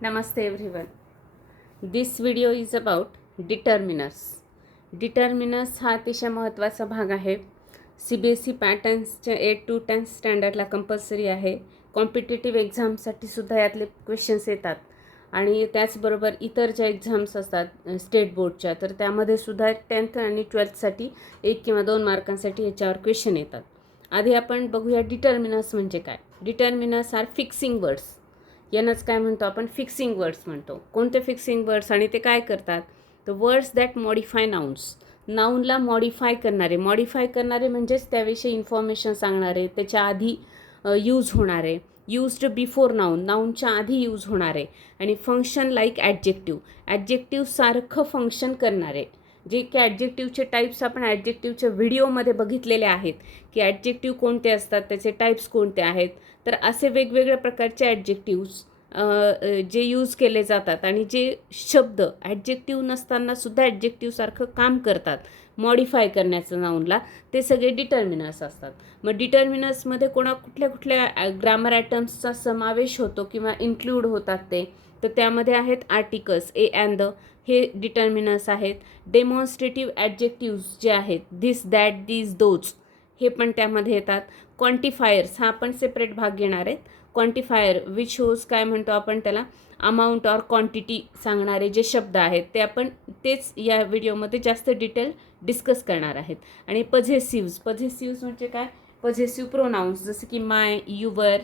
Namaste everyone. This video is about determiners. Determiners हा अतिशय महत्त्वाचा भाग आहे. CBSE पॅटर्न्सच्या 8 to 10 स्टँडर्डला कंपल्सरी आहे. कॉम्पिटिटिव्ह एक्झामसाठी सुद्धा यातले क्वेश्चन्स येतात आणि त्याचबरोबर इतर ज्या एक्झाम्स असतात स्टेट बोर्डच्या तर त्यामध्ये सुद्धा 10th आणि 12thसाठी 1 किंवा 2 मार्कांसाठी याच्यावर क्वेश्चन येतात. आधी आपण बघूया डिटर्मिनर्स म्हणजे काय. Determiners are fixing words. यांनाच काय म्हणतो आपण, फिक्सिंग वर्ड्स म्हणतो. कोणते फिक्सिंग वर्ड्स आणि ते काय करतात, तर वर्ड्स दॅट मॉडिफाय नाउन्स. नाऊनला मॉडिफाय करणारे म्हणजेच त्याविषयी इन्फॉर्मेशन सांगणारे, त्याच्या आधी यूज होणारे, यूज्ड बिफोर नाऊन, नाऊनच्या आधी यूज होणारे, आणि फंक्शन लाईक ॲडजेक्टिव्हसारखं फंक्शन करणारे. जे की ॲडजेक्टिव्हचे टाईप्स आपण ॲडजेक्टिव्हच्या व्हिडिओमध्ये बघितलेले आहेत की ॲडजेक्टिव्ह कोणते असतात, त्याचे टाईप्स कोणते आहेत. तर असे वेगवेगळ्या प्रकारचे ॲडजेक्टिव्ह्ज जे यूज केले जातात आणि जे शब्द ॲडजेक्टिव्ह नसतानासुद्धा ॲडजेक्टिव्हसारखं काम करतात मॉडिफाय करण्याचं नाऊनला, ते सगळे डिटर्मिनर्स असतात. मग डिटर्मिनर्समध्ये कुठल्या ग्रामर ॲटम्सचा समावेश होतो किंवा इन्क्लूड होतात ते, तर त्यामध्ये आहेत आर्टिकल्स ए अँड द, हे डिटर्मिनर्स आहेत. डेमॉन्स्ट्रेटिव्ह ॲडजेक्टिव्ह्ज जे आहेत धिस, दॅट, दीज, दोज, हे पण त्यामध्ये येतात. क्वांटिफायर्स हा आपण सेपरेट भाग घेणार आहेत. क्वांटिफायर विच शोज काय म्हणतो आपण त्याला, अमाऊंट ऑर क्वांटिटी सांगणारे जे शब्द आहेत ते आपण तेच या व्हिडिओमध्ये जास्त डिटेल डिस्कस करणार आहेत. आणि पझेसिव्ज म्हणजे काय, पझेसिव्ह प्रोनाउन्स जसं की माय, युवर,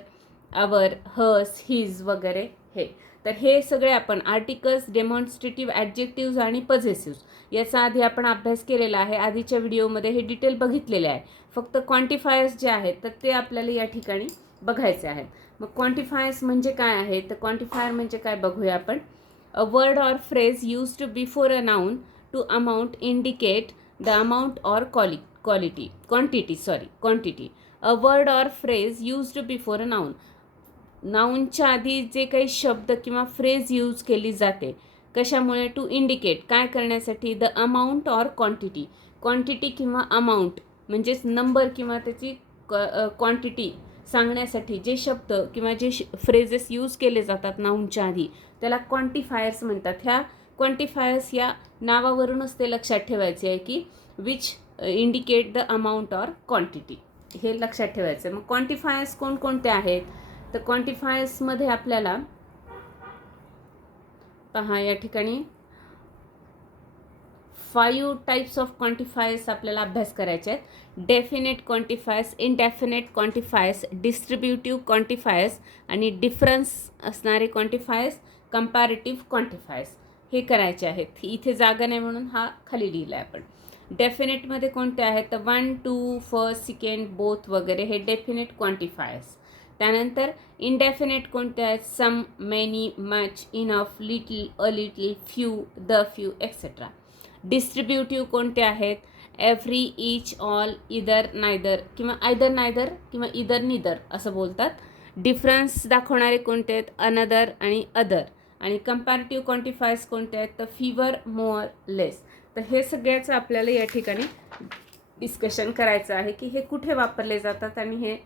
आवर, हर्स, हिज वगैरे हे. तर हे सगळे आपण आर्टिकल्स, डेमॉन्स्ट्रेटिव्ह ॲडजेक्टिव्ज आणि पझेसिव्ज याचा आधी आपण अभ्यास केलेला आहे. आधीच्या व्हिडिओमध्ये हे डिटेल बघितलेले आहे. फक्त क्वांटिफायर्स जे आहेत तर ते आपल्याला या ठिकाणी बघायचे आहेत. मग क्वांटिफायर्स म्हणजे काय आहे, तर क्वांटिफायर म्हणजे काय बघूया आपण. A word or phrase used before a noun to amount indicate the amount or quantity. A word or phrase used before a noun, नाऊनच्या आधी जे काही शब्द किंवा फ्रेज यूज केली जाते कशामुळे, टू इंडिकेट काय करण्यासाठी, द अमाऊंट ऑर क्वांटिटी किंवा अमाऊंट म्हणजेच नंबर किंवा त्याची क्वांटिटी सांगण्यासाठी जे शब्द किंवा जे फ्रेजेस यूज केले जातात नाऊनच्या आधी त्याला क्वांटिफायर्स म्हणतात. ह्या क्वांटिफायर्स या नावावरूनच ते लक्षात ठेवायचे आहे की which indicate the amount or quantity, हे लक्षात ठेवायचं. मग क्वांटिफायर्स कोणकोणते आहेत, तर क्वांटिफायर्समध्ये आपल्याला पहा या ठिकाणी 5 टाईप्स ऑफ क्वांटिफायर्स आपल्याला अभ्यास करायचे आहेत. Definite quantifiers, indefinite quantifiers, distributive quantifiers आणि डिफरन्स असणारे क्वांटिफायर्स, कंपॅरेटिव्ह क्वांटिफायर्स, हे करायचे आहेत. इथे जागा नाही म्हणून हा खाली लिहिला आहे आपण. डेफिनेटमध्ये कोणते आहेत, तर 1, 2, फर्स्ट, सेकंड, बोथ वगैरे हे डेफिनेट क्वांटिफायर्स. त्यानंतर इनडेफिनेट कोणते आहेत, some, many, much, enough, little, a little, few, the few etcetera. Distributive कोणते आहेत, every, each, all, either, neither किंवा इदर निदर असं बोलतात. डिफरन्स दाखवणारे कोणते आहेत, अनदर आणि अदर. आणि कंपॅरेटिव्ह क्वांटिफायर्स कोणते आहेत, तर फिवर, मोअर, लेस. तर हे सगळ्याचं आपल्याला या ठिकाणी डिस्कशन करायचं आहे की हे कुठे वापरले जातात आणि हे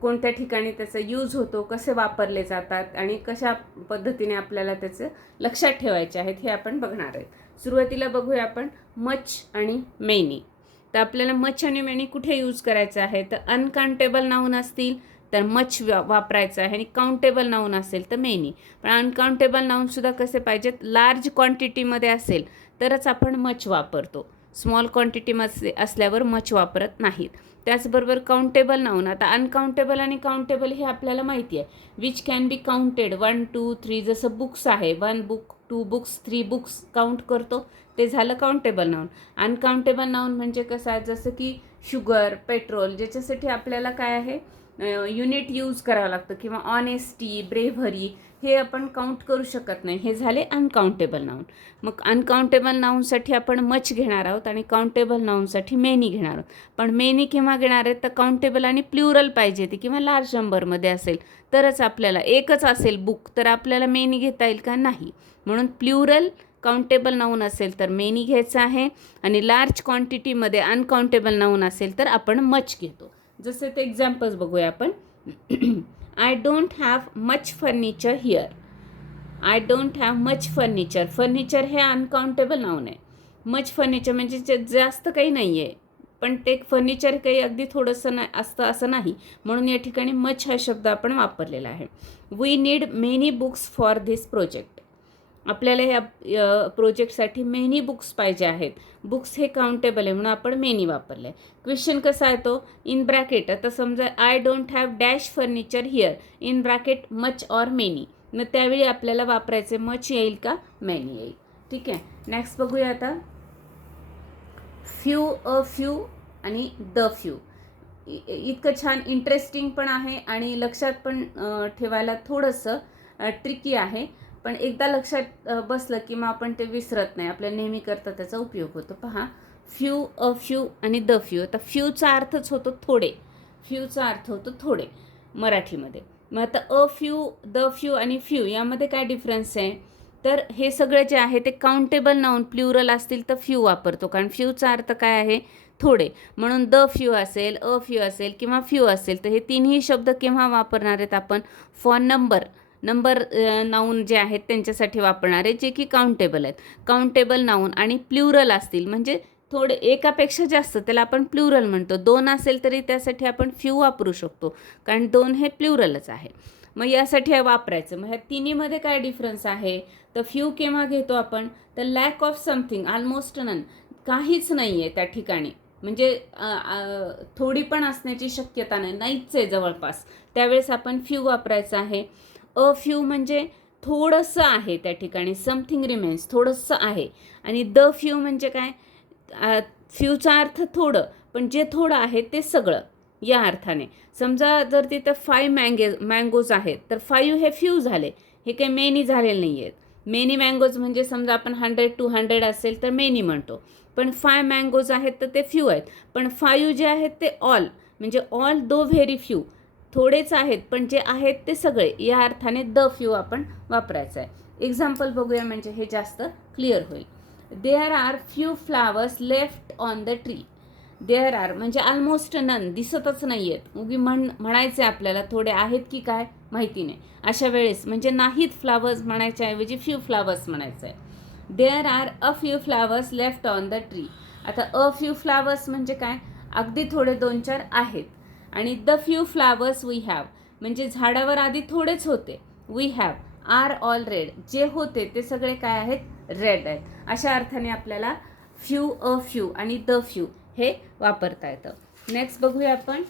कोणत्या ठिकाणी त्याचा यूज होतो, कसे वापरले जातात आणि कशा पद्धतीने आपल्याला त्याचं लक्षात ठेवायचे आहेत हे आपण बघणार आहेत. सुरुवातीला बघूया आपण मच आणि मेनी. तर आपल्याला मच आणि मेनी कुठे यूज करायचं आहे, तर अनकाउंटेबल नाऊन असतील तर मच वापरायचं आहे आणि काउंटेबल नाऊन असेल तर मेनी. पण अनकाउंटेबल नाऊनसुद्धा कसे पाहिजेत, लार्ज क्वांटिटीमध्ये असेल तरच आपण मच वापरतो, स्मॉल क्वांटिटीमध्ये असल्यावर मच वापरत नाहीत. त्याचबरोबर काउंटेबल नाऊन, आता अनकाउंटेबल आणि काउंटेबल हे आपल्याला माहिती आहे. विच कॅन बी काउंटेड 1, 2, 3, जसं बुक्स आहे 1 बुक, 2 बुक्स, 3 बुक्स काउंट करतो ते झालं काउंटेबल नाऊन. अनकाउंटेबल नाऊन म्हणजे कसं आहे, जसं की शुगर, पेट्रोल, ज्याच्यासाठी आपल्याला काय आहे युनिट यूज करावं लागतं किंवा ऑनेस्टी, ब्रेव्हरी, हे आपण काउंट करू शकत नाही, हे झाले अनकाउंटेबल नाऊन. मग अनकाउंटेबल नाऊनसाठी आपण मच घेणार आहोत आणि काउंटेबल नाऊनसाठी मेनी घेणार आहोत. पण मेनी केव्हा घेणार आहेत, तर काउंटेबल आणि प्लुरल पाहिजे ते किंवा लार्ज नंबरमध्ये असेल तरच आपल्याला, एकच असेल बुक तर आपल्याला मेनी घेता येईल का, नाही. म्हणून प्लुरल काउंटेबल नाऊन असेल तर मेनी घ्यायचं आहे आणि लार्ज क्वांटिटीमध्ये अनकाउंटेबल नाऊन असेल तर आपण मच घेतो. जसे ते एक्झाम्पल्स बघूया आपण. I don't have much furniture here. I don't have much furniture. Furniture हे अनकाउंटेबल नाऊन आहे. मच फर्निचर म्हणजे जास्त काही नाही आहे, पण ते फर्निचर काही अगदी थोडंसं असतं असं नाही, म्हणून या ठिकाणी मच हा शब्द आपण वापरलेला आहे. We need many books for this project. आपल्याला ह्या प्रोजेक्टसाठी मेनी बुक्स पाहिजे आहेत. बुक्स हे काउंटेबल आहे म्हणून आपण मेनी वापरलं आहे. क्वेश्चन कसा येतो, इन ब्रॅकेट. आता समजा I don't have dash furniture here, in bracket much or many. मग त्यावेळी आपल्याला वापरायचे मच येईल का मेनी येईल. ठीक आहे. नेक्स्ट बघूया आता. फ्यू, अ फ्यू आणि द फ्यू. इतकं छान इंटरेस्टिंग पण आहे आणि लक्षात पण ठेवायला थोडंसं ट्रिकी आहे, पण एकदा लक्षात बसलं की मग आपण ते विसरत नाही, आपल्या नेहमी करता त्याचा उपयोग होतो. पहा, फ्यू, अ फ्यू आणि द फ्यू. आता फ्यूचा अर्थच होतो थोडे. फ्यूचा अर्थ होतो थोडे मराठीमध्ये. मग आता अ फ्यू, द फ्यू आणि फ्यू यामध्ये काय डिफरन्स आहे, तर हे सगळे जे आहे ते काउंटेबल नाऊन प्ल्युरल असतील तर फ्यू वापरतो, कारण फ्यूचा अर्थ काय आहे, थोडे. म्हणून द फ्यू असेल, अ फ्यू असेल किंवा फ्यू असेल तर हे तिन्ही शब्द केव्हा वापरणार आहेत आपण, फॉर नंबर नाऊन जे आहेत त्यांच्यासाठी वापरणार आहे, जे की काउंटेबल आहेत. काउंटेबल नाऊन आणि प्ल्युरल असतील म्हणजे थोडे एकापेक्षा जास्त, त्याला आपण प्ल्युरल म्हणतो. 2 असेल तरी त्यासाठी आपण फ्यू वापरू शकतो, कारण 2 हे प्ल्युरलच आहे. मग यासाठी हे वापरायचं. मग ह्या तिन्हीमध्ये काय डिफरन्स आहे, तर फ्यू केव्हा घेतो आपण, तर lack of something, almost none, काहीच नाही आहे त्या ठिकाणी, म्हणजे थोडी पण असण्याची शक्यता नाही, नाहीच आहे जवळपास, त्यावेळेस आपण फ्यू वापरायचं आहे. अ फ्यू म्हणजे थोडंसं आहे त्या ठिकाणी, समथिंग रिमेन्स, थोडंसं आहे. आणि द फ्यू म्हणजे काय, फ्यूचा अर्थ थोडं, पण जे थोडं आहे ते सगळं, या अर्थाने. समजा जर तिथं 5 मँगोज आहेत तर 5 हे फ्यू झाले, हे काही मेनी झालेले नाही आहेत. मेनी मँगोज म्हणजे समजा आपण 100-200 असेल तर मेनी म्हणतो, पण 5 मँगोज आहेत तर ते फ्यू आहेत. पण 5 जे आहेत ते ऑल, म्हणजे ऑल दो व्हेरी फ्यू, थोडेच आहेत पण जे आहेत ते सगळे, या अर्थाने द फ्यू आपण वापरायचं आहे. एक्झाम्पल बघूया म्हणजे हे जास्त क्लिअर होईल. There are few flowers left on the tree. There are म्हणजे ऑलमोस्ट नन, दिसतच नाही आहेत. उगी म्हणायचं आहे आपल्याला, थोडे आहेत की काय माहिती नाही. अशा वेळेस म्हणजे नाहीत फ्लावर्स म्हणायच्या ऐवजी फ्यू फ्लावर्स म्हणायचं आहे. There are a few flowers left on the tree. आता अ फ्यू फ्लावर्स म्हणजे काय, अगदी थोडे 2-4 आहेत. आणि the few flowers we have म्हणजे झाडावर आधी थोडेच होते. We have are all red, जे होते ते सगळे काय आहेत, रेड आहेत. अशा अर्थाने आपल्याला फ्यू, अ फ्यू आणि द फ्यू हे वापरता येतं. नेक्स्ट बघूया आपण.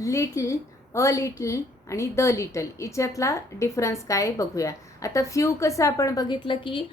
लिटल, अ लिटल आणि द लिटल याच्यातला डिफरन्स काय बघूया. आता फ्यू कसं आपण बघितलं की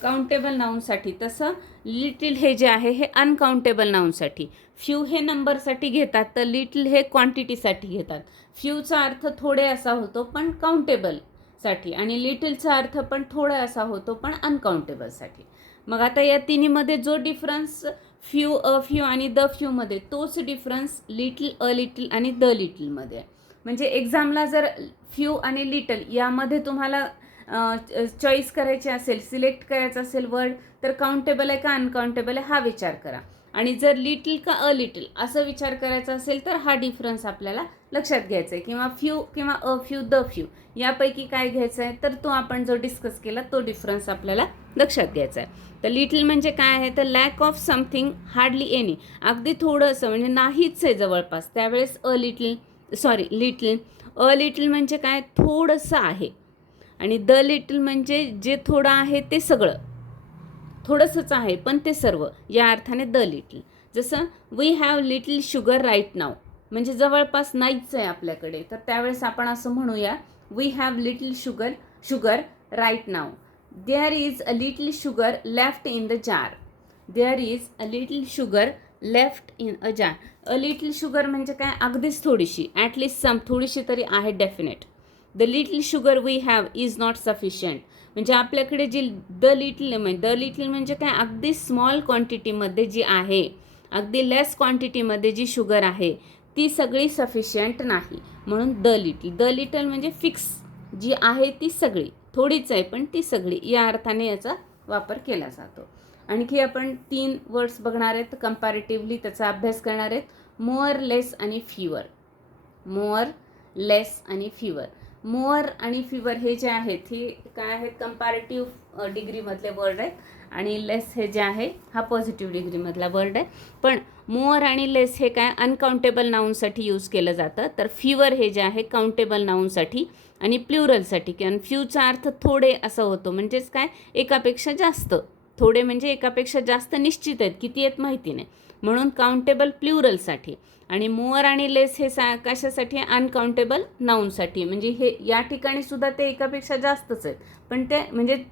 काउंटेबल नाऊनसाठी, तसं लिटिल हे जे आहे हे अनकाउंटेबल नाऊनसाठी. फ्यू हे नंबरसाठी घेतात तर लिटिल हे क्वांटिटीसाठी घेतात. फ्यूचा अर्थ थोडे असा होतो पण काउंटेबलसाठी, आणि लिटिलचा अर्थ पण थोडा असा होतो पण अनकाउंटेबलसाठी. मग आता या तिन्हीमध्ये जो डिफरन्स फ्यू, अ फ्यू आणि द फ्यूमध्ये, तोच डिफरन्स लिटिल, अ लिटिल आणि द लिटिलमध्ये आहे. म्हणजे एक्झामला जर फ्यू आणि लिटल यामध्ये तुम्हाला चॉईस करायची असेल, सिलेक्ट करायचं असेल वर्ड, तर काउंटेबल आहे का अनकाउंटेबल आहे हा विचार करा. आणि जर लिटिल का अ लिटिल असं विचार करायचा असेल तर हा डिफरन्स आपल्याला लक्षात घ्यायचा आहे. किंवा फ्यू किंवा अ फ्यू, द फ्यू यापैकी काय घ्यायचं आहे, तर तो आपण जो डिस्कस केला तो डिफरन्स आपल्याला लक्षात घ्यायचा आहे. तर लिटिल म्हणजे काय आहे, तर lack of something, hardly any, अगदी थोडंसं म्हणजे नाहीच आहे जवळपास, त्यावेळेस a little, sorry little. A little म्हणजे काय, थोडंसं आहे. आणि द लिटिल म्हणजे जे थोडं आहे ते सगळं, थोडंसंच आहे पण ते सर्व, या अर्थाने द लिटिल. जसं we have little sugar right now म्हणजे जवळपास नाहीच आहे आपल्याकडे, तर त्यावेळेस आपण असं म्हणूया, we have little sugar right now. There is a little sugar left in the jar. There is a little sugar left in a jar. A little sugar म्हणजे काय, अगदीच थोडीशी, ॲटलिस्ट सम, थोडीशी तरी आहे definite. The little sugar we have is not sufficient म्हणजे आपल्याकडे जी the little म्हणजे काय, अगदी स्मॉल क्वांटिटीमध्ये जी आहे, अगदी लेस क्वांटिटीमध्ये जी शुगर आहे ती सगळी सफिशियंट नाही, म्हणून द लिटिल. द लिटल म्हणजे फिक्स, जी आहे ती सगळी, थोडीच आहे पण ती सगळी, या अर्थाने याचा वापर केला जातो. आणखी आपण 3 वर्ड्स बघणार आहेत, कंपॅरेटिव्हली त्याचा अभ्यास करणार आहेत, मोअर, लेस आणि फ्युअर. मोअर, लेस आणि फिवर. मोअर आणि फिवर हे जे आहेत हे काय आहेत, कंपॅरेटिव्ह डिग्रीमधले वर्ड आहेत, आणि लेस हे जे आहे हा पॉझिटिव्ह डिग्रीमधला वर्ड आहे. पण मोअर आणि लेस हे काय अनकाउंटेबल नाऊनसाठी यूज केलं जातं, तर फिवर हे जे आहे काउंटेबल नाऊनसाठी आणि प्लुरलसाठी. कारण फ्यूचा अर्थ थोडे असा होतो, म्हणजेच काय एकापेक्षा जास्त. थोडे म्हणजे एकापेक्षा जास्त निश्चित आहेत, किती आहेत माहिती नाही, म्हणून काउंटेबल प्लुरलसाठी. आणि मोअर आणि लेस हे कशासाठी, अनकाउंटेबल नाऊनसाठी. म्हणजे हे या ठिकाणी सुद्धा ते एकापेक्षा जास्तच आहेत, पण ते म्हणजे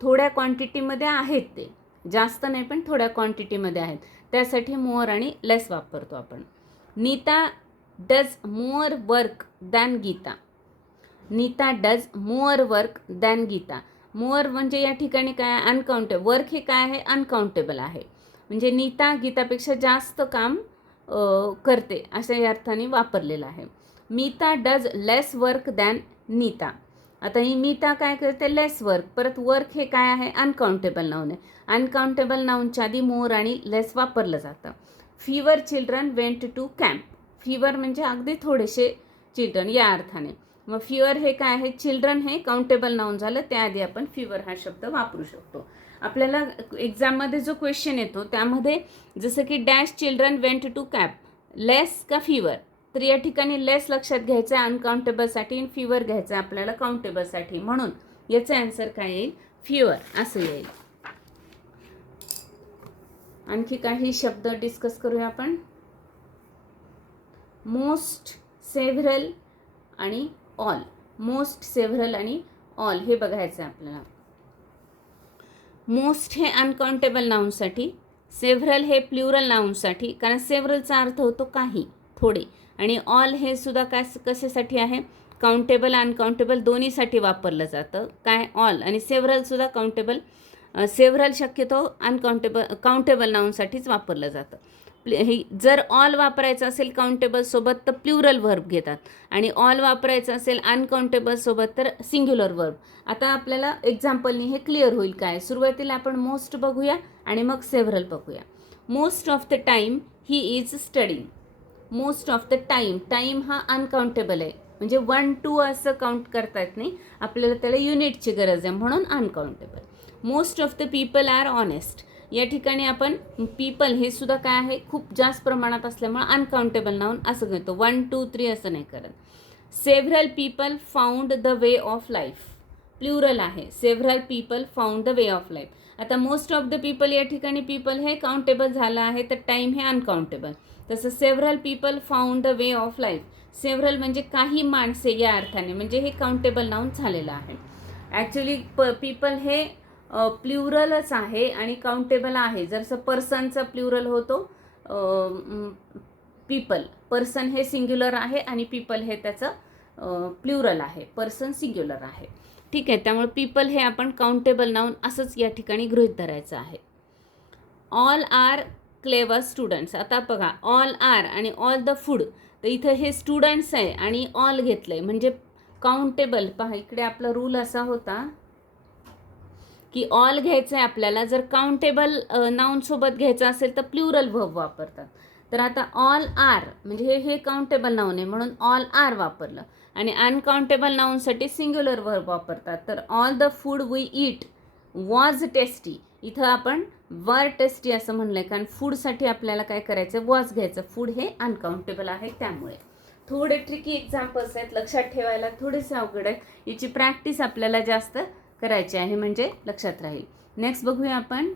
थोड्या क्वांटिटीमध्ये आहेत, ते जास्त नाही पण थोड्या क्वांटिटीमध्ये आहेत, त्यासाठी मोअर आणि लेस वापरतो आपण. Nita does more work than Gita. Nita does more work than Gita. More म्हणजे या ठिकाणी काय, अनकाउंटेबल. वर्क हे काय आहे, अनकाउंटेबल आहे. म्हणजे नीता गीतापेक्षा जास्त काम करते अशा या अर्थाने वापरलेलं आहे. Mita does less work than Nita. आता ही मीता काय करते, लेस वर्क. परत वर्क हे काय आहे, अनकाउंटेबल नाऊन आहे. अनकाउंटेबल नाऊनच्या आधी मोअर आणि लेस वापरलं जातं. Fewer children went to camp. Fewer म्हणजे अगदी थोडेसे चिल्ड्रन या अर्थाने. मग फिवर हे काय आहे, चिल्ड्रन हे काउंटेबल नाऊन झालं, त्याआधी आपण फिवर हा शब्द वापरू शकतो. आपल्याला एक्झाममध्ये जो क्वेश्चन येतो त्यामध्ये जसं की dash children went to camp, less का फिवर, तर या ठिकाणी लेस लक्षात घ्यायचं आहे अनकाउंटेबलसाठी आणि फिवर घ्यायचं आहे आपल्याला काउंटेबलसाठी. म्हणून याचं आन्सर काय येईल, फिवर असं येईल. आणखी काही शब्द डिस्कस करूया आपण. मोस्ट, सेव्हरल आणि ऑल. मोस्ट, सेव्हरल आणि ऑल हे बघायचं आहे आपल्याला. मोस्ट हे अनकाउंटेबल नाऊनसाठी, सेव्हरल हे प्लुरल नाऊनसाठी, कारण सेव्हरलचा अर्थ होतो काही, थोडे. आणि ऑल हे सुद्धा काय कशासाठी आहे, काउंटेबल अनकाउंटेबल दोन्हीसाठी वापरलं जातं. काय, ऑल. आणि सेव्हरलसुद्धा काउंटेबल. सेव्हरल शक्यतो काउंटेबल नाऊनसाठीच वापरलं जातं. जर ऑल वापरायचं असेल काउंटेबलसोबत तर प्लुरल वर्ब घेतात, आणि ऑल वापरायचं असेल अनकाउंटेबलसोबत तर सिंग्युलर वर्ब. आता आपल्याला एक्झाम्पलनी हे क्लिअर होईल. काय, सुरुवातीला आपण मोस्ट बघूया आणि मग सेव्हरल बघूया. Most of the time he is studying. Most of the time, time हा अनकाउंटेबल आहे, म्हणजे 1 2 असं काउंट करता येत नाही आपल्याला, त्याला युनिटची गरज आहे, म्हणून uncountable. Most of the people are honest. या ठिकाणी आपण पीपल हे सुद्धा काय आहे, खूप जास्त प्रमाणात असल्यामुळे अनकाउंटेबल नाऊन असं घेतो, 1 2 3 असं नाही करत. Several people found the way of life. Plural आहे, several people found the way of life. आता मोस्ट ऑफ द पीपल या ठिकाणी पीपल हे काउंटेबल झालं आहे, तर टाईम हे अनकाउंटेबल. तसं several people found the way of life, several म्हणजे काही माणसे या अर्थाने, म्हणजे हे काउंटेबल नाऊन झालेलं आहे. ॲक्च्युली पीपल हे प्लुरलच आहे आणि काउंटेबल आहे. जसं पर्सनचा प्लुरल होतो पीपल, पर्सन हे सिंग्युलर आहे आणि पीपल हे त्याचं प्लुरल आहे, पर्सन सिंग्युलर आहे. ठीक आहे, त्यामुळे पीपल हे आपण काउंटेबल नाऊन असंच या ठिकाणी गृहीत धरायचं आहे. All are clever students. आता बघा, ऑल आर आणि ऑल द फूड, तर इथं हे स्टुडंट्स आहे आणि ऑल घेतलं आहे, म्हणजे काउंटेबल. पहा इकडे आपला रूल असा होता की ऑल घ्यायचं आहे आपल्याला, जर काउंटेबल नाऊनसोबत घ्यायचं असेल तर प्लुरल वर्ब वापरतात. तर आता ऑल आर म्हणजे हे काउंटेबल नाऊन आहे, म्हणून ऑल आर वापरलं. आणि अनकाउंटेबल नाऊनसाठी सिंग्युलर वर्ब वापरतात. तर all the food we eat was tasty. इथं आपण वर टेस्टी असं म्हणलं आहे, कारण फूडसाठी आपल्याला काय करायचं, वॉज घ्यायचं. फूड हे अनकाउंटेबल आहे, त्यामुळे थोडे ट्रिकी एक्झाम्पल्स आहेत, लक्षात ठेवायला थोडेसे अवघड आहेत. याची प्रॅक्टिस आपल्याला जास्त करायची आहे, म्हणजे लक्षात राहील. नेक्स्ट बघूया आपण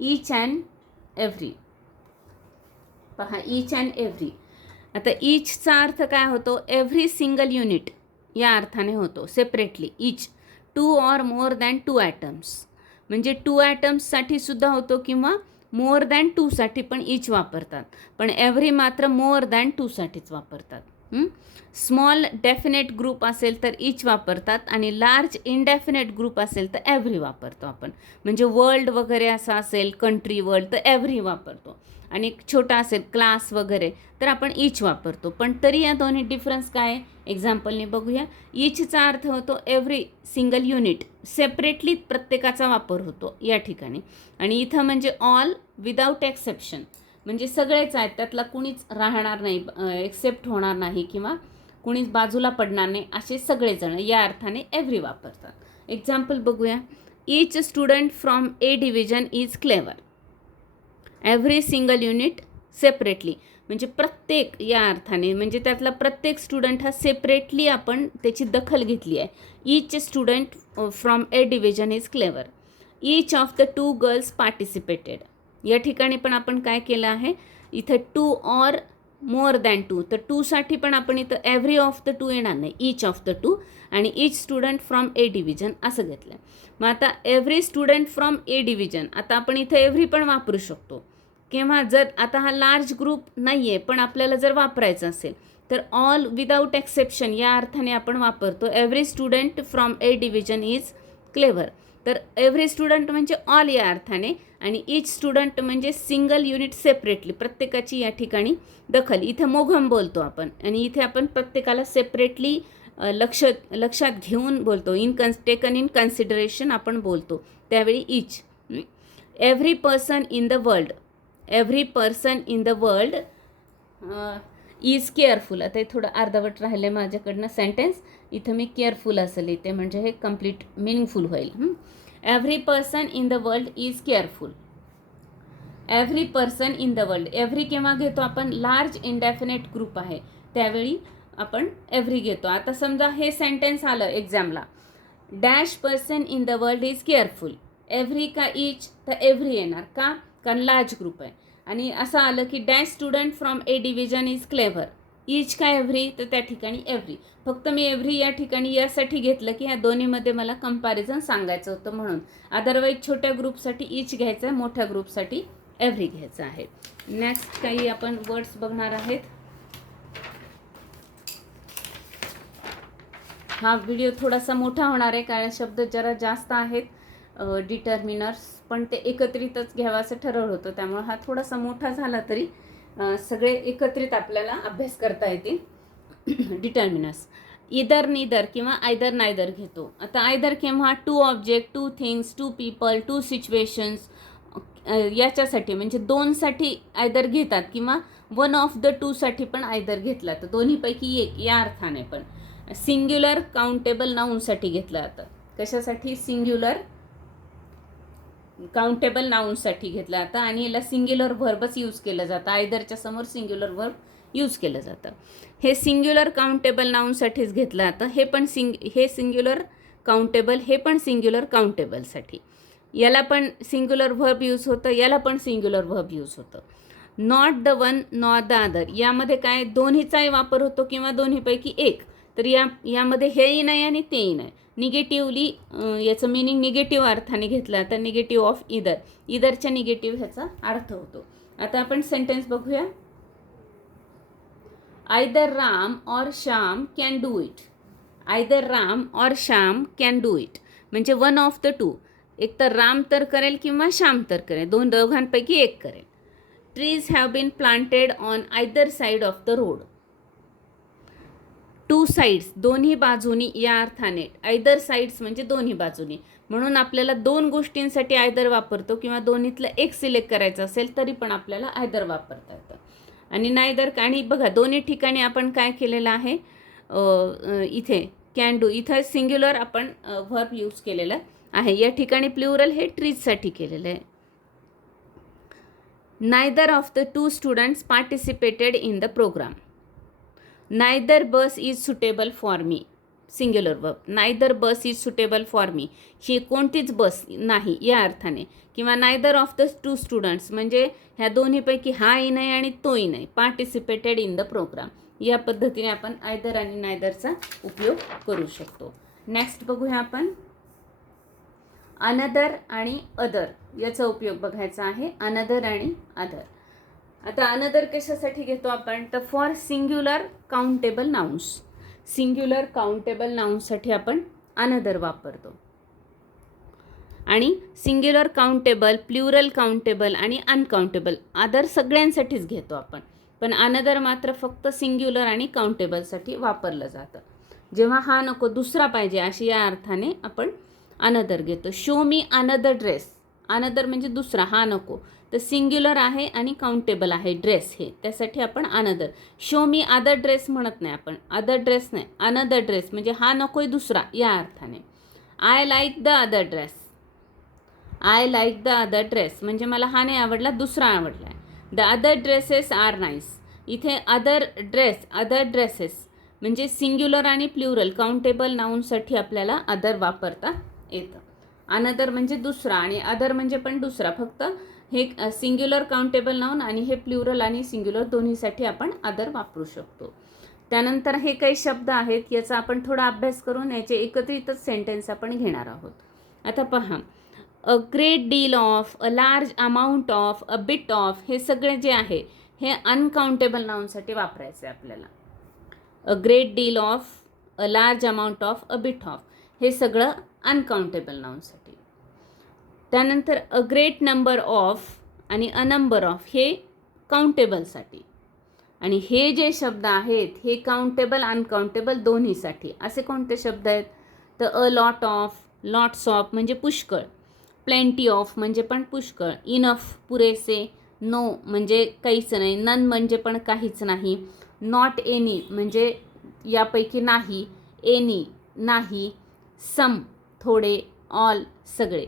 ईच अँड एव्हरी. पहा, ईच अँड एव्हरी. आता ईचचा अर्थ काय होतो, एव्हरी सिंगल युनिट या अर्थाने होतो. Separately each, 2 or more than 2 atoms, म्हणजे 2 ॲटम्ससाठी सुद्धा होतो किंवा मोर दॅन 2 साठी पण ईच वापरतात. पण एव्हरी मात्र मोर दॅन 2 साठीच वापरतात. स्मॉल डेफिनेट ग्रुप असेल तर ईच वापरतात, आणि लार्ज इनडेफिनेट ग्रुप असेल तर एव्हरी वापरतो आपण. म्हणजे वर्ल्ड वगैरे असं असेल, कंट्री वर्ल्ड, तर एव्हरी वापरतो. आणि छोटा असेल क्लास वगैरे तर आपण ईच वापरतो. पण तरी या दोन्ही डिफरन्स काय आहे, एक्झाम्पलने बघूया. ईचचा अर्थ होतो एव्हरी सिंगल युनिट, सेपरेटली प्रत्येकाचा वापर होतो या ठिकाणी. आणि इथं म्हणजे ऑल विदाऊट एक्सेप्शन, म्हणजे सगळेच आहेत, त्यातला कुणीच राहणार नाही, एक्सेप्ट होणार नाही किंवा कुणीच बाजूला पडणार नाही, असे सगळेजण या अर्थाने एव्हरी वापरतात. एक्झाम्पल बघूया. Each student from A division is clever. Every single unit separately, म्हणजे प्रत्येक या अर्थाने, म्हणजे त्यातला प्रत्येक स्टुडंट हा सेपरेटली आपण त्याची दखल घेतली आहे. Each student from A division is clever. Each of the 2 girls participated. या ठिकाणी पण आपण काय केलं आहे, इथं 2 ऑर मोर दॅन 2, तर 2साठी पण आपण इथं एव्हरी ऑफ द 2 येणार नाही, ईच ऑफ द 2, आणि each student from A division असं घेतलं. मग आता every student from A division, आता आपण इथं एव्हरी पण वापरू शकतो. किंवा जर आता हा लार्ज ग्रुप नाही आहे पण आपल्याला जर वापरायचं असेल तर ऑल विदाऊट एक्सेप्शन या अर्थाने आपण वापरतो. Every student from A division is clever. तर एव्हरी स्टुडंट म्हणजे ऑल या अर्थाने, आणि ईच स्टुडंट म्हणजे सिंगल युनिट सेपरेटली, प्रत्येकाची या ठिकाणी दखल. इथं मोघम बोलतो आपण, आणि इथे आपण प्रत्येकाला सेपरेटली लक्षात घेऊन बोलतो. टेकन इन कन्सिडरेशन आपण बोलतो त्यावेळी each. Every person in the world, every person in the world is careful. आता हे थोडं अर्धवट राहिले माझ्याकडनं सेंटेन्स, इथं मी केअरफुल असं लिहिते म्हणजे हे कम्प्लीट मिनिंगफुल होईल. Every person in the world is careful. Every person in the world, every केव्हा घेतो आपण, लार्ज इंडेफिनेट ग्रुप आहे त्यावेळी आपण एव्हरी घेतो. आता समजा हे सेंटेन्स आलं एक्झामला, dash person in the world is careful. Every का ईच, तर एव्हरी येणार का, कारण लार्ज ग्रुप आहे. आणि असं आलं की dash student from A division is clever. Each का एव्हरी, तर त्या ठिकाणी एव्हरी. फक्त मी एव्हरी या ठिकाणी यासाठी घेतलं की ह्या दोन्हीमध्ये मला कंपॅरिझन सांगायचं होतं म्हणून. अदरवाईज छोट्या ग्रुपसाठी ईच घ्यायचं आहे, मोठ्या ग्रुपसाठी एव्हरी घ्यायचं आहे. नेक्स्ट काही आपण वर्ड्स बघणार आहेत. हा व्हिडिओ थोडासा मोठा होणार आहे कारण शब्द जरा जास्त आहेत. डिटर्मिनर्स पण ते एकत्रितच घ्यावं असं ठरवलं होतं, त्यामुळे हा थोडासा मोठा झाला तरी सगळे एकत्रित आपल्याला अभ्यास करता येतील. डिटर्मिनर्स इदर नीदर किंवा आयदर नायदर घेतो. आता आयदर केव्हा, 2 ऑब्जेक्ट, 2 थिंग्स, 2 पीपल, 2 सिच्युएशन्स याच्यासाठी म्हणजे 2साठी आयदर घेतात किंवा 1 ऑफ द 2साठी पण आयदर घेतला तर दोन्हीपैकी एक या अर्थाने. पण सिंग्युलर काउंटेबल नाऊनसाठी घेतलं जातं. कशासाठी, सिंग्युलर काउंटेबल नाऊनसाठी घेतलं जातं आणि याला सिंग्युलर व्हर्बच यूज केलं जातं. आयदरच्या समोर सिंग्युलर व्हर्ब यूज केलं जातं. हे सिंग्युलर काउंटेबल नाऊनसाठीच घेतलं जातं. हे सिंग्युलर काउंटेबल, हे पण सिंग्युलर काउंटेबलसाठी. याला पण सिंग्युलर व्हर्ब यूज होतं, याला पण सिंग्युलर व्हर्ब यूज होतं. Not the one not the other, यामध्ये काय दोन्हीचाही वापर होतो किंवा दोन्हीपैकी एक. तर यामध्ये हेही नाही आणि तेही नाही. निगेटिव्हली याचं मिनिंग निगेटिव्ह अर्थाने घेतला तर निगेटिव्ह ऑफ इदर, इदरच्या निगेटिव्ह ह्याचा अर्थ होतो. आता आपण सेंटेन्स बघूया. आयदर राम और Shyam can do it. Either Ram और श्याम कॅन डू इट म्हणजे 1 ऑफ द 2, एक तर राम तर करेल किंवा श्याम तर करेल, दोघांपैकी एक करेल. Trees have been planted on either side of the road. 2 sides, दोन्ही बाजूनी या अर्थाने. आयदर साईड्स म्हणजे दोन्ही बाजूनी, म्हणून आपल्याला 2 गोष्टींसाठी आयदर वापरतो किंवा दोन्हीतलं एक सिलेक्ट करायचं असेल तरी पण आपल्याला आयदर वापरता येतं. आणि नायदर, आणि बघा दोन्ही ठिकाणी आपण काय केलेलं आहे, इथे कॅन डू, इथं सिंग्युलर आपण व्हर्ब यूज केलेलं आहे. या ठिकाणी प्लुरल हे ट्रीजसाठी केलेलं आहे. Neither of the 2 students participated in the program. Neither bus is suitable for me, singular verb. Neither bus is suitable for me, ही कोणतीच बस नाही या अर्थाने. किंवा नायदर ऑफ द 2 स्टुडंट्स म्हणजे ह्या दोन्हीपैकी हाही नाही आणि तोही नाही. पार्टिसिपेटेड इन द प्रोग्राम, या पद्धतीने आपण आयदर आणि नायदरचा उपयोग करू शकतो. नेक्स्ट बघूया आपण अनदर आणि अदर याचा उपयोग बघायचा आहे. अनदर आणि अदर. आता अनदर कशासाठी घेतो आपण, तर for singular countable nouns. Singular countable नाउन्ससाठी आपण अनदर वापरतो. आणि सिंग्युलर काउंटेबल, प्लुरल काउंटेबल आणि अनकाउंटेबल अदर सगळ्यांसाठीच घेतो आपण. पण अनदर मात्र फक्त सिंग्युलर आणि काउंटेबलसाठी वापरलं जातं. जेव्हा हा नको दुसरा पाहिजे अशी या अर्थाने आपण अनदर घेतो. Show me another dress. Another म्हणजे दुसरा, हा नको. तर सिंग्युलर आहे आणि काउंटेबल आहे ड्रेस हे, त्यासाठी आपण another. Show me other dress म्हणत नाही आपण, अदर ड्रेस नाही, अनदर ड्रेस म्हणजे हा नकोय दुसरा या अर्थाने. I like the other dress, I like the other dress म्हणजे मला हा नाही आवडला, दुसरा आवडला आहे. The other dresses are nice. इथे अदर ड्रेस, अदर ड्रेसेस म्हणजे सिंग्युलर आणि प्लुरल काउंटेबल नाऊनसाठी आपल्याला अदर वापरता येतं. अनदर म्हणजे दुसरा आणि अदर म्हणजे पण दुसरा, फक्त हे सिंग्युलर काउंटेबल नाऊन आणि हे प्लुरल आणि सिंग्युलर दोन्हीसाठी आपण अदर वापरू शकतो. त्यानंतर हे काही शब्द आहेत याचा आपण थोडा अभ्यास करून याचे एकत्रितच सेंटेन्स आपण घेणार आहोत. आता पहा, अ great deal of, a large amount of, a bit of, हे सगळे जे आहे हे अनकाउंटेबल नाऊनसाठी वापरायचे आपल्याला. अ great deal of, a large amount of, a bit of हे सगळं अनकाउंटेबल नाऊनसाठी. त्यानंतर अ ग्रेट नंबर ऑफ आणि अ नंबर ऑफ हे काउंटेबलसाठी. आणि हे जे शब्द आहेत हे काउंटेबल अनकाउंटेबल दोन्हीसाठी. असे कोणते शब्द आहेत तर a lot of, lots of म्हणजे पुष्कळ, प्लेंटी ऑफ म्हणजे पण पुष्कळ, इनफ पुरेसे, नो म्हणजे काहीच नाही, नन म्हणजे पण काहीच नाही, नॉट एनी म्हणजे यापैकी नाही, एनी नाही, सम थोडे, ऑल सगळे.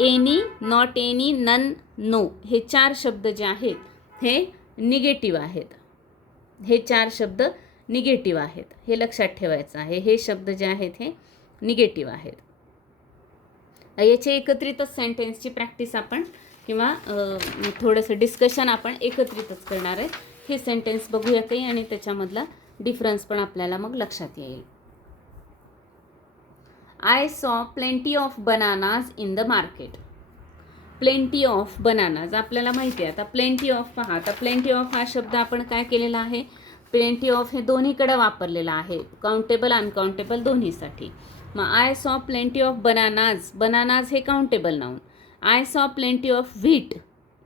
Any, not any, none, no हे 4 शब्द जे आहेत हे निगेटिव्ह आहेत. हे 4 शब्द निगेटिव्ह आहेत, हे लक्षात ठेवायचं आहे. हे शब्द जे आहेत हे निगेटिव्ह आहेत. याचे एकत्रितच सेंटेन्सची प्रॅक्टिस आपण किंवा थोडंसं डिस्कशन आपण एकत्रितच करणार आहे. हे सेंटेन्स बघूया काही आणि त्याच्यामधला डिफरन्स पण आपल्याला मग लक्षात येईल. I saw plenty of bananas in the market. Plenty of bananas आपल्याला माहिती आहे. आता प्लेंटी ऑफ पहा, आता प्लेंटी ऑफ हा शब्द आपण काय केलेला आहे, प्लेंटी ऑफ हे दोन्हीकडे वापरलेला आहे, काउंटेबल अनकाउंटेबल दोन्हीसाठी. मग I saw plenty of bananas, bananas हे countable noun. I saw plenty of wheat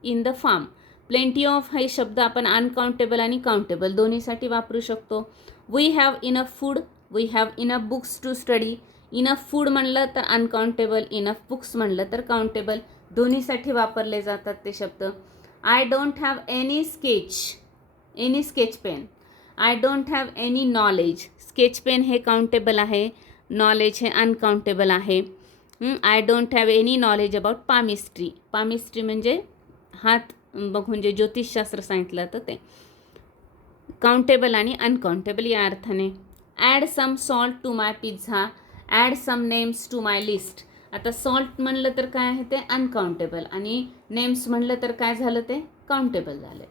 in the farm. Plenty of हे शब्द आपण अनकाउंटेबल आणि काउंटेबल दोन्हीसाठी वापरू शकतो. We have enough food, we have enough books to study. Enough food म्हणलं तर अनकाउंटेबल, इनफ बुक्स म्हणलं तर काउंटेबल, दोन्हीसाठी वापरले जातात ते शब्द. I don't have any sketch, any sketch pen. I don't have any knowledge. Sketch pen हे काउंटेबल आहे, नॉलेज हे अनकाउंटेबल आहे. I don't have any knowledge about palmistry. Palmistry म्हणजे हात बघून जे ज्योतिषशास्त्र सांगितलं तर ते काउंटेबल आणि अनकाउंटेबल या अर्थाने. Add some salt to my pizza, add some names to my list. आता सॉल्ट म्हणलं तर काय आहे ते अनकाउंटेबल आणि नेम्स म्हणलं तर काय झालं ते काउंटेबल झालं.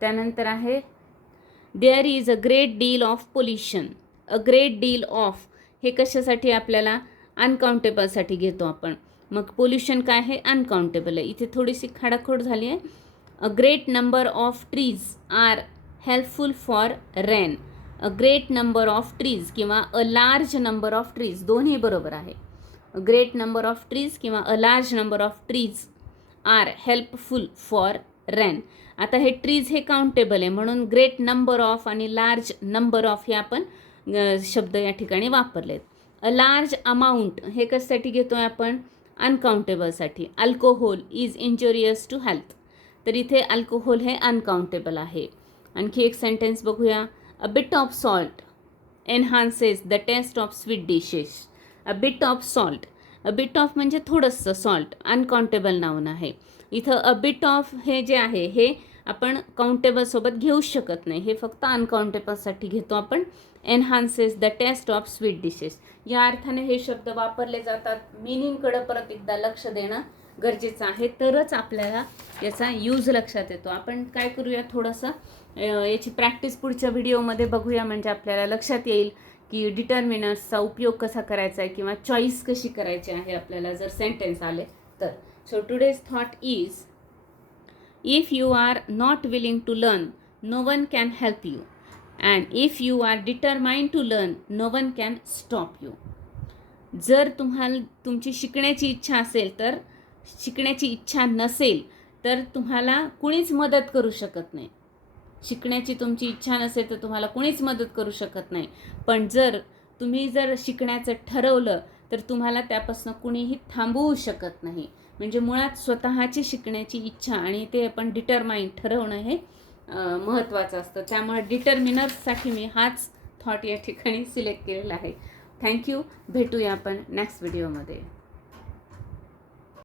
त्यानंतर आहे there is a great deal of pollution. A great deal of हे कशासाठी आपल्याला अनकाउंटेबलसाठी घेतो आपण. मग पोल्युशन काय आहे अनकाउंटेबल आहे. इथे थोडीशी खाडाखोड झाली आहे. A great number of trees are helpful for rain. A great number of trees किंवा a large number of trees दोन्ही बरोबर आहे. A great number of trees किंवा a large number of trees are helpful for rain. आता हे trees हे countable आहे म्हणून ग्रेट नंबर ऑफ आणि लार्ज नंबर ऑफ हे आपण शब्द या ठिकाणी वापरलेत. अ लार्ज अमाऊंट हे कशासाठी घेतो आहे आपण अनकाउंटेबलसाठी. Alcohol is injurious to health. तर इथे अल्कोहोल हे अनकाउंटेबल आहे. आणखी एक सेंटेन्स बघूया. A bit of salt enhances the taste of sweet dishes. A bit of salt, a bit of म्हणजे थोडंसं सॉल्ट, अनकाउंटेबल नाऊन आहे. इथं अ बिट ऑफ हे जे आहे हे आपण काउंटेबलसोबत घेऊ शकत नाही, हे फक्त अनकाउंटेबलसाठी घेतो आपण. Enhances the taste of sweet dishes या अर्थाने हे शब्द वापरले जातात. मिनिंगकडं परत एकदा लक्ष देणं गरजेचं आहे, तरच आपल्याला याचा यूज लक्षात येतो. आपण काय करूया थोडंसं याची प्रॅक्टिस पुढच्या व्हिडिओमध्ये बघूया, म्हणजे आपल्याला लक्षात येईल की डिटर्मिनर्सचा उपयोग कसा करायचा आहे किंवा चॉईस कशी करायची आहे आपल्याला जर सेंटेन्स आले तर. So today's thought is, if you are not willing to learn no one can help you, and if you are determined to learn no one can stop you. जर तुम्हाला तुमची शिकण्याची इच्छा असेल तर, शिकण्याची इच्छा नसेल तर तुम्हाला कुणीच मदत करू शकत नाही. शिकण्याची तुमची इच्छा नसेल तर तुम्हाला कुणीच मदत करू शकत नाही. पण जर तुम्ही जर शिकण्याचं ठरवलं तर तुम्हाला त्यापासून कुणीही थांबवू शकत नाही. म्हणजे मुळात स्वतःची शिकण्याची इच्छा आणि ते आपण डिटरमाइन ठरवणं हे महत्त्वाचं असतं. त्यामुळे डिटर्मिनर्ससाठी मी हाच थॉट या ठिकाणी सिलेक्ट केलेला आहे. थँक्यू. भेटूया आपण नेक्स्ट व्हिडिओमध्ये.